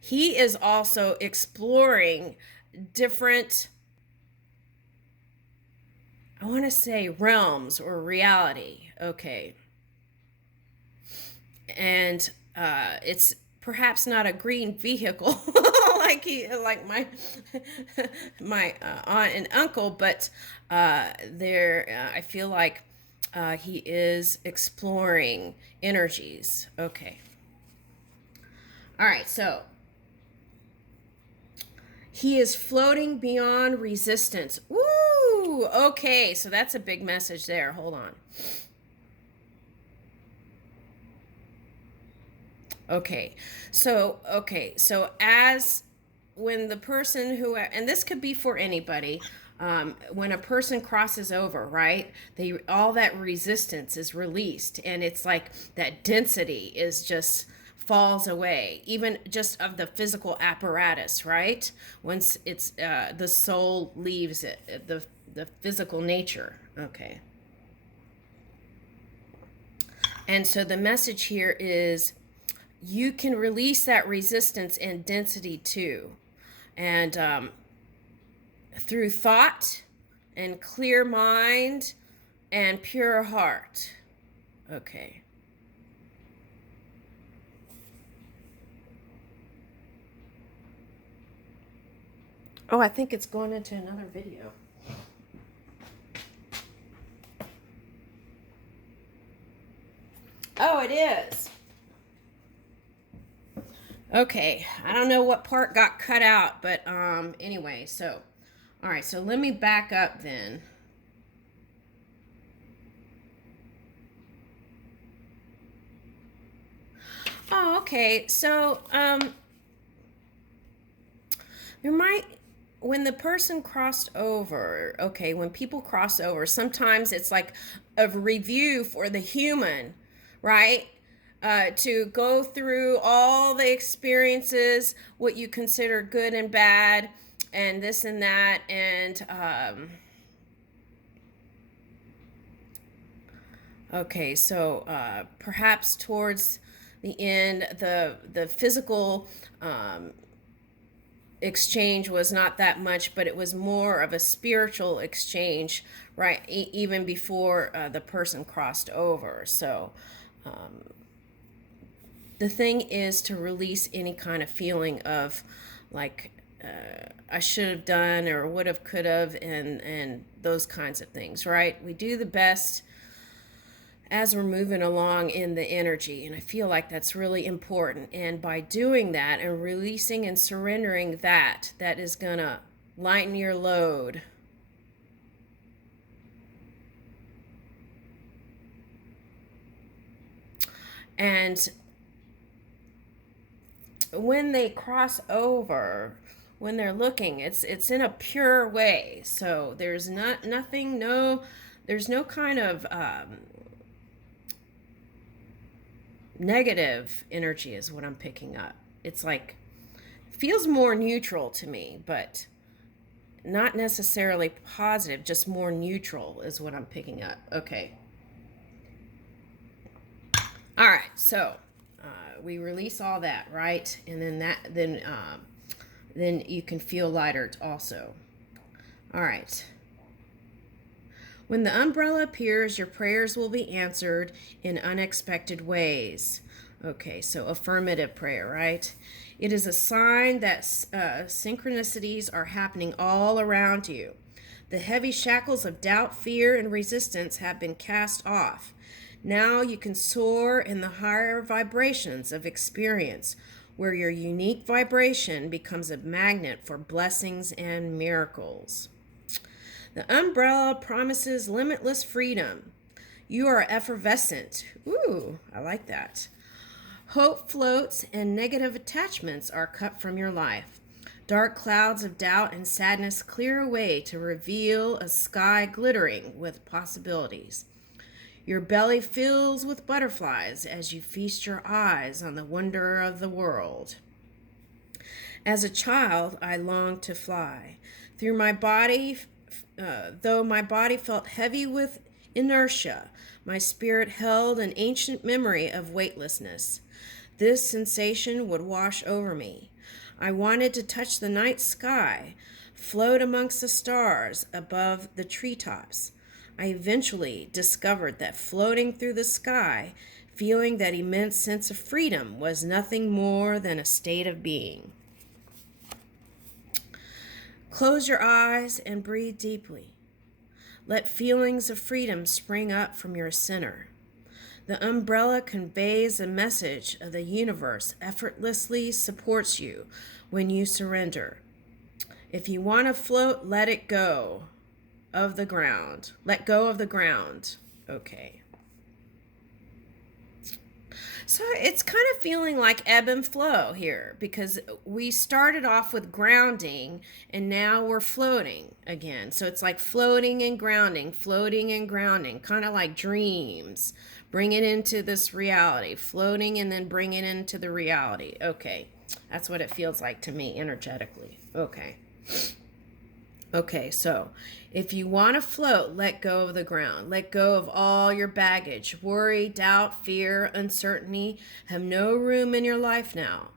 He is also exploring different, I want to say, realms or reality. Okay. And it's perhaps not a green vehicle like my aunt and uncle, but I feel like he is exploring energies. Okay. All right, so he is floating beyond resistance. Woo! Okay, so that's a big message there. Hold on. Okay, so as when the person who, and this could be for anybody, when a person crosses over, right? They all that resistance is released, and it's like that density is just falls away, even just of the physical apparatus, right? Once it's the soul leaves it, the physical nature. Okay, and so the message here is you can release that resistance and density too. And through thought and clear mind and pure heart. Okay. Oh, I think it's going into another video. Oh, it is. Okay, I don't know what part got cut out, but anyway, so all right, so let me back up then. Oh, okay. So there might, when the person crossed over, okay, when people cross over, sometimes it's like a review for the human, right? To go through all the experiences, what you consider good and bad, and this and that, and okay, so perhaps towards the end, the physical exchange was not that much, but it was more of a spiritual exchange, right? Even before the person crossed over. So the thing is to release any kind of feeling of like I should have done or would have, could have, and those kinds of things, right? We do the best as we're moving along in the energy. And I feel like that's really important. And by doing that and releasing and surrendering that, that is going to lighten your load. And when they cross over, when they're looking, it's in a pure way. So there's nothing, there's no kind of negative energy is what I'm picking up. It's like feels more neutral to me, but not necessarily positive, just more neutral is what I'm picking up. Okay. All right. So we release all that, right? And then you can feel lighter also. All right. When the umbrella appears, your prayers will be answered in unexpected ways. Okay, so affirmative prayer, right? It is a sign that synchronicities are happening all around you. The heavy shackles of doubt, fear, and resistance have been cast off. Now you can soar in the higher vibrations of experience, where your unique vibration becomes a magnet for blessings and miracles. The umbrella promises limitless freedom. You are effervescent. Ooh, I like that. Hope floats and negative attachments are cut from your life. Dark clouds of doubt and sadness clear away to reveal a sky glittering with possibilities. Your belly fills with butterflies as you feast your eyes on the wonder of the world. As a child, I longed to fly. Through my body, though my body felt heavy with inertia, my spirit held an ancient memory of weightlessness. this sensation would wash over me. I wanted to touch the night sky, float amongst the stars above the treetops. I eventually discovered that floating through the sky, feeling that immense sense of freedom, was nothing more than a state of being. Close your eyes and breathe deeply. Let feelings of freedom spring up from your center. The umbrella conveys a message of the universe, effortlessly supports you when you surrender. If you want to float, let it go of the ground. Let go of the ground. Okay. So it's kind of feeling like ebb and flow here, because we started off with grounding and now we're floating again. So it's like floating and grounding, kind of like dreams. Bring it into this reality, floating and then bring it into the reality. Okay, that's what it feels like to me energetically. Okay, so if you want to float, let go of the ground. Let go of all your baggage. Worry, doubt, fear, uncertainty have no room in your life now.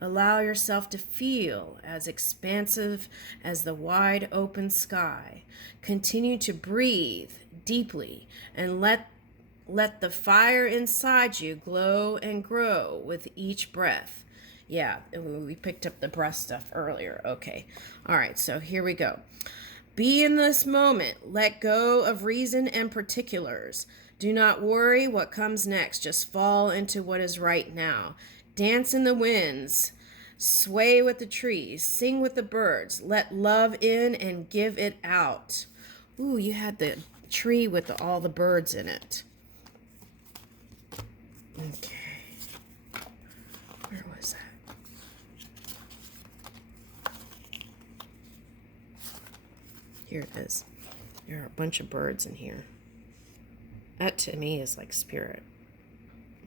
Allow yourself to feel as expansive as the wide open sky. Continue to breathe deeply and let the fire inside you glow and grow with each breath. Yeah, we picked up the breath stuff earlier. Okay. All right, so here we go. Be in this moment. Let go of reason and particulars. Do not worry what comes next. Just fall into what is right now. Dance in the winds. Sway with the trees. Sing with the birds. Let love in and give it out. Ooh, you had the tree with all the birds in it. Okay. Where was that? Here it is. There are a bunch of birds in here. That to me is like spirit.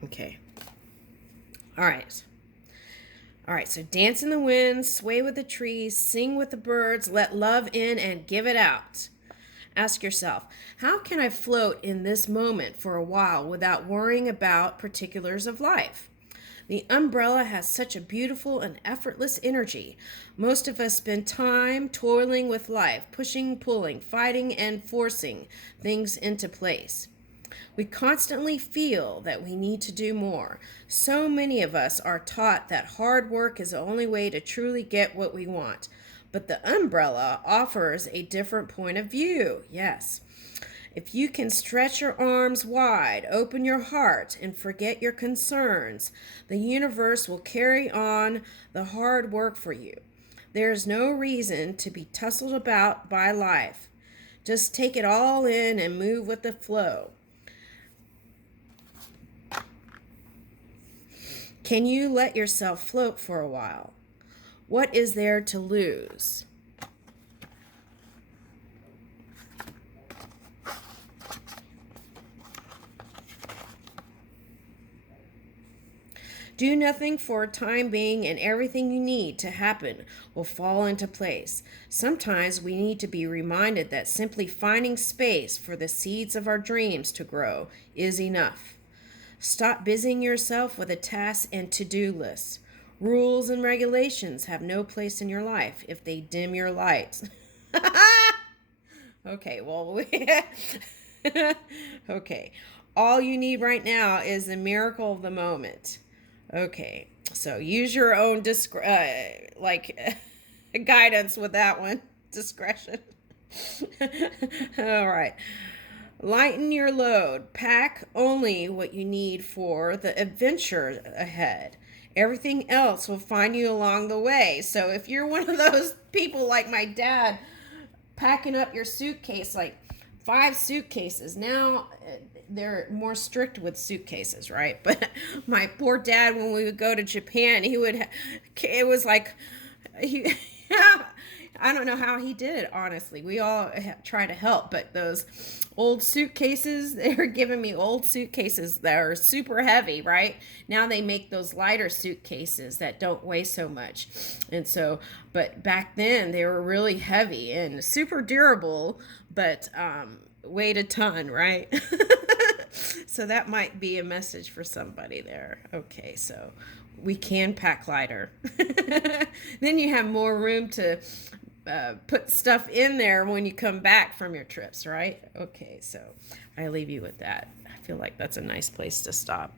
Okay. All right. So dance in the wind, sway with the trees, sing with the birds, let love in and give it out. Ask yourself, how can I float in this moment for a while without worrying about particulars of life? The umbrella has such a beautiful and effortless energy. Most of us spend time toiling with life, pushing, pulling, fighting, and forcing things into place. We constantly feel that we need to do more. So many of us are taught that hard work is the only way to truly get what we want. But the umbrella offers a different point of view. Yes. If you can stretch your arms wide, open your heart, and forget your concerns, the universe will carry on the hard work for you. There is no reason to be tussled about by life. Just take it all in and move with the flow. Can you let yourself float for a while? What is there to lose? Do nothing for a time being and everything you need to happen will fall into place. Sometimes we need to be reminded that simply finding space for the seeds of our dreams to grow is enough. Stop busying yourself with a task and to-do list. Rules and regulations have no place in your life if they dim your light. Okay, well, okay. All you need right now is the miracle of the moment. Okay, so use your own guidance with that one. Discretion. All right. Lighten your load. Pack only what you need for the adventure ahead. Everything else will find you along the way. So if you're one of those people like my dad, packing up your suitcase, like 5 suitcases. Now they're more strict with suitcases, right? But my poor dad, when we would go to Japan, it was like, I don't know how he did it, honestly. We all try to help, but those old suitcases, they were giving me old suitcases that are super heavy, right? Now they make those lighter suitcases that don't weigh so much. And so, but back then they were really heavy and super durable, but weighed a ton, right? So that might be a message for somebody there. Okay, so we can pack lighter. Then you have more room to put stuff in there when you come back from your trips, right? Okay, so I leave you with that. I feel like that's a nice place to stop.